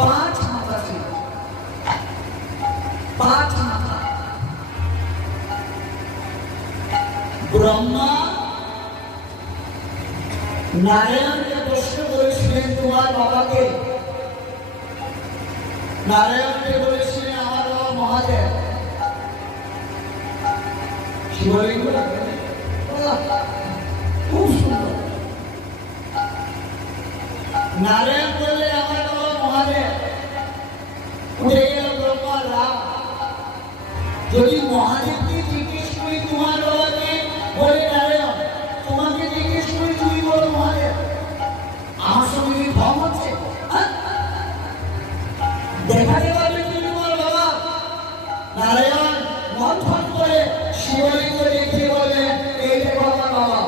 5 মাথা ছিল, 5 মাথা। ব্রহ্মা নারায়ণকে প্রশ্ন করেছিলেন তোমার বাবাকে। নারায়ণকে বলেছিলেন আমার বাবা মহাদেব। শিবলিঙ্গ খুব সুন্দর। নারায়ণ বললে আমার বাবা মহাদেব। উঠে গেল ব্রহ্মার রাগ। যদি মহাদেবকে জিজ্ঞেস করি তোমার বাবাকে, বলে নারায়ণ তোমাকে জিজ্ঞেস করি তুমি বলো মহাদেব, আমার সঙ্গে কি ভ্রম হচ্ছে? দেখাতে পারবে তুমি তোমার বাবা? নারায়ণ মন্থন করে শিবলিঙ্গ দেখিয়ে বললেন এই দেখো আমার বাবা।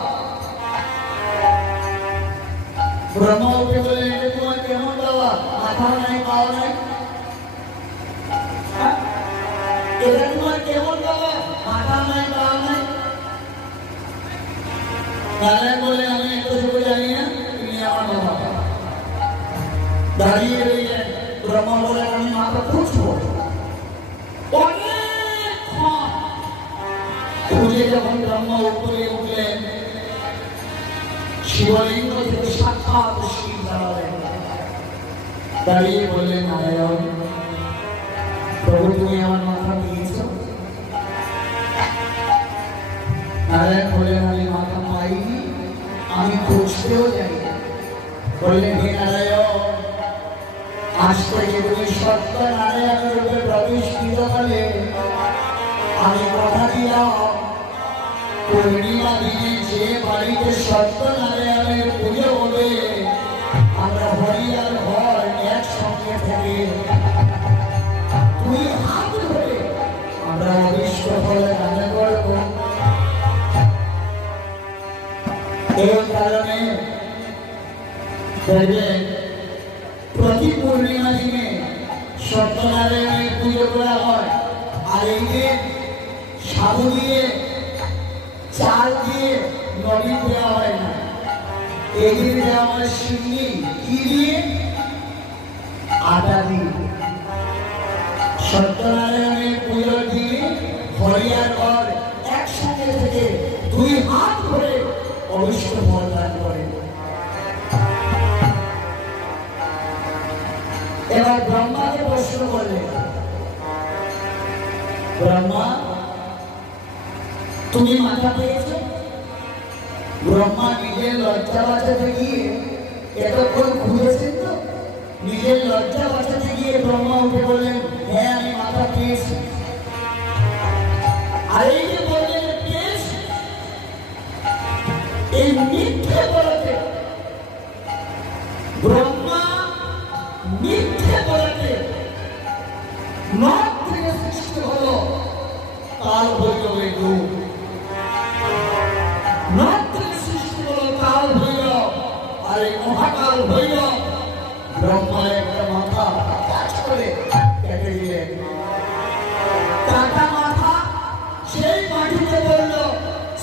ব্রহ্মা উঠে বললেন এটা তোমার কেমন বাবা? মাথা নাই, পাও নাই। এটা তোমার কেমন বাবা? মাথা নাই, পাও নাই। নারায়ণ বললেন আমি এত কিছু জানি না, তুমি আমার বাবা। দাঁড়িয়ে রইলেন। ব্রহ্মা বললেন আমি মাথা খুঁজবো। অনেকক্ষণ খুঁজে যখন ব্রহ্মা উপরে উঠলেন, শিবলিঙ্গ থেকে সাক্ষাৎ শিব দাঁড়ালেন। দাঁড়িয়ে বললেন নারায়ণ প্রভু তুমি আমার মাথা দিয়েছ? নারায়ণ বললেন আমি মাথা পাইনি, আমি খুঁজতেও যাই। বললেন হে নারায়ণ আজ থেকে তুমি সত্য নারায়ণের রূপে প্রতিষ্ঠিত হলে আমি কথা দিলাম পূর্ণিমা দিনে যে বাড়িতে সত্য নারায়ণের পুজো হবে আমরা হরিয়ার ঘর একসঙ্গে থেকে তুই হাত ধরে আমরা অবিষ্ট ফলে রান্না করব। এই কারণে প্রতি পূর্ণিমা দিনে সত্যনারায়ণের পুজো করা হয়। আর এই দিন সাধু দিয়ে চাল দিয়ে নবীন দেওয়া হয় না। এই দিন দেওয়া হয় সিন্নি। কি দিয়ে? আটা দিয়ে। সত্যনারায়ণের পুজো দিয়ে হরিয়ার ঘর একসঙ্গে থেকে দুই হাত ধরে অবশ্য ফল দান করে। এবার ব্রহ্মাকে প্রশ্ন করলেন ব্রহ্মা তুমি মাথা পেয়েছো? ব্রহ্মা নিজের লজ্জা বাঁচাতে গিয়ে এতক্ষণ খুঁজেছেন তো, নিজের লজ্জা বাঁচাতে গিয়ে ব্রহ্মা উঠে বললেন হ্যাঁ আমি মাথা পেয়েছি। আর এই যে বললেন পেয়েছি, এই মিথ্যে বলাতে ব্রহ্মা মিথ্যে বলাতে নখ থেকে সৃষ্টি হলো কাল ভৈরবের রূপ। নখ থেকে সৃষ্টি হলো কাল ভৈরব। আর এই মহাকাল ভৈরব ব্রহ্মার একটা মাথা কাজ করে কেটে দিলেন। কাটা মাথা সেই মাটিতে পড়ল,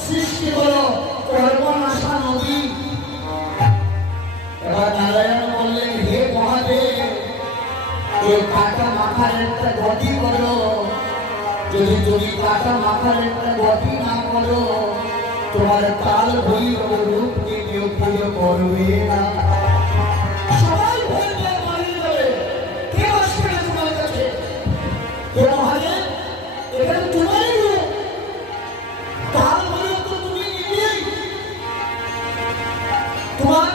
সৃষ্টি হলো কর্মনাশা নদী। এবার নারায়ণ বললেন হে মহাদেব এই কাটা মাথার একটা গতি করো। যদি তুমি কাটা মাথার একটা গতি না করো তোমার কাল ভৈরব রূপকে কেউ পুজো করবে না। সবাই বলবে মানি যাবে, কেউ আসবে না তোমার কাছে। হে মহাদেব এটা তোমারই রূপ, কাল ভৈরব তো তুমি নিজেই। তোমার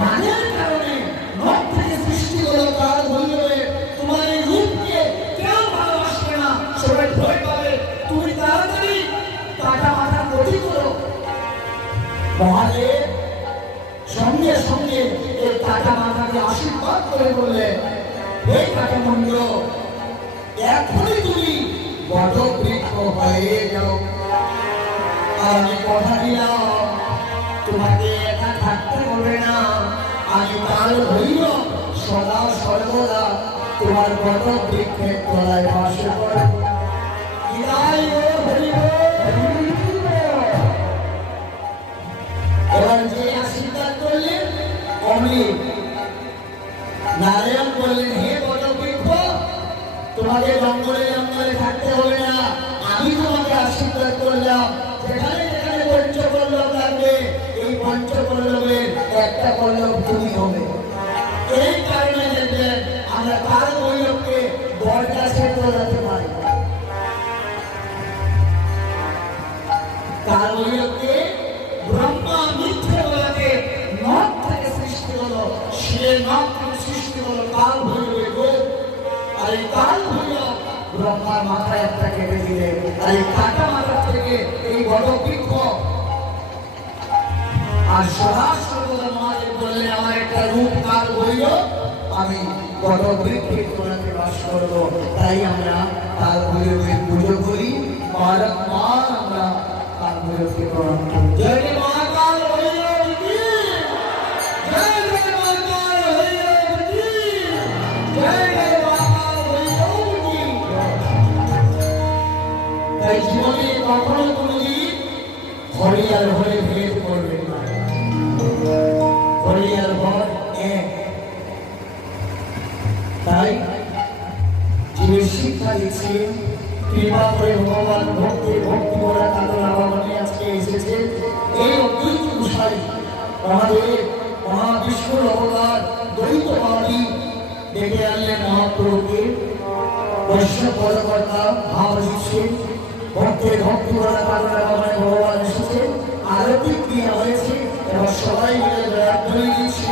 রাগের কারণে নখ থেকে সৃষ্টি হলো কাল ভৈরবে। তোমার এই রূপকে কেউ ভালোবাসবে না, সবাই ভয় পাবে। তুমি তাড়াতাড়ি কাটা মাথা গতি করো। মহাদেব সঙ্গে সঙ্গে এই কাটা মাথাকে আশীর্বাদ করে বললেন হে কাটামুণ্ড এখনই তুমি বটবৃক্ষ হয়ে যাও। আর আমি কথা দিলাম তোমাকে একা থাকতে হবে না। আমি কাল ভৈরব সদা সর্বদা তোমার বটবৃক্ষের তলায় বাস করব। এবার যে আশীর্বাদ করলেন অমৃত নারায়ণ বললেন, হে বটবৃক্ষ, তোমাকে জঙ্গলে জঙ্গলে থাকতে হবে না, আমি তোমাকে আশীর্বাদ করলাম। যেখানে যেখানে পঞ্চপল্লব লাগবে, এই পঞ্চপল্লবের একটা পল্লব তুমি হবে। এই কারণে দেখবেন আমরা কাল বৈরবকে বরগাছে তোলাতে পারি। কাল বৈরবকে ব্রহ্মা মিথ্যে বলাতে নখ থেকে সৃষ্টি হলো, শিরের নখ থেকে সৃষ্টি হলো কাল ভৈরবের রূপ। আর এই কাল ভৈরব ব্রহ্মার মাথায় একটা কেটে দিলে, আর এই কাটা মাথা থেকে এই বটবৃক্ষ। আর সদাশিবদাস মহাদেব বললেন, আমার একটা রূপ কাল ভৈরব, আমি বটবৃক্ষের তোড়াতে বাস করবো। তাই আমরা কাল ভৈরবের পুজো করি, বারংবার আমরা কাল ভৈরবকে প্রণাম করি। জয় মহাকাল ভৈরব কি জয়, জয় মহাকাল ভৈরব কি জয়, জয় মহাকাল ভৈরব কি। তাই জীবনে কখনো কোনোদিন হরিয়ার হয়ে ভেদ করবেন না। হরিয়ার ভর এক। তাই জীবের শিক্ষা দিচ্ছে, কৃপা করে ভগবান ভক্তি ভক্তি করা কাতলা ভগবানে আজকে এসেছে। এই অদ্বৈত গোসাই মহাদেব মহাবিষ্ণুর অবতার দ্বৈতবাদী ডেকে আনলেন মহাপ্রভুকে। বৈষ্ণব পদকর্তা ভাব দিচ্ছে, ভক্তের ভক্তি করা কাতলা ভগবানে ভগবান এসেছে। আরতি ক্রিয়া হয়েছে, এবার সবাই মিলে জয়াধ্বনি দিচ্ছে।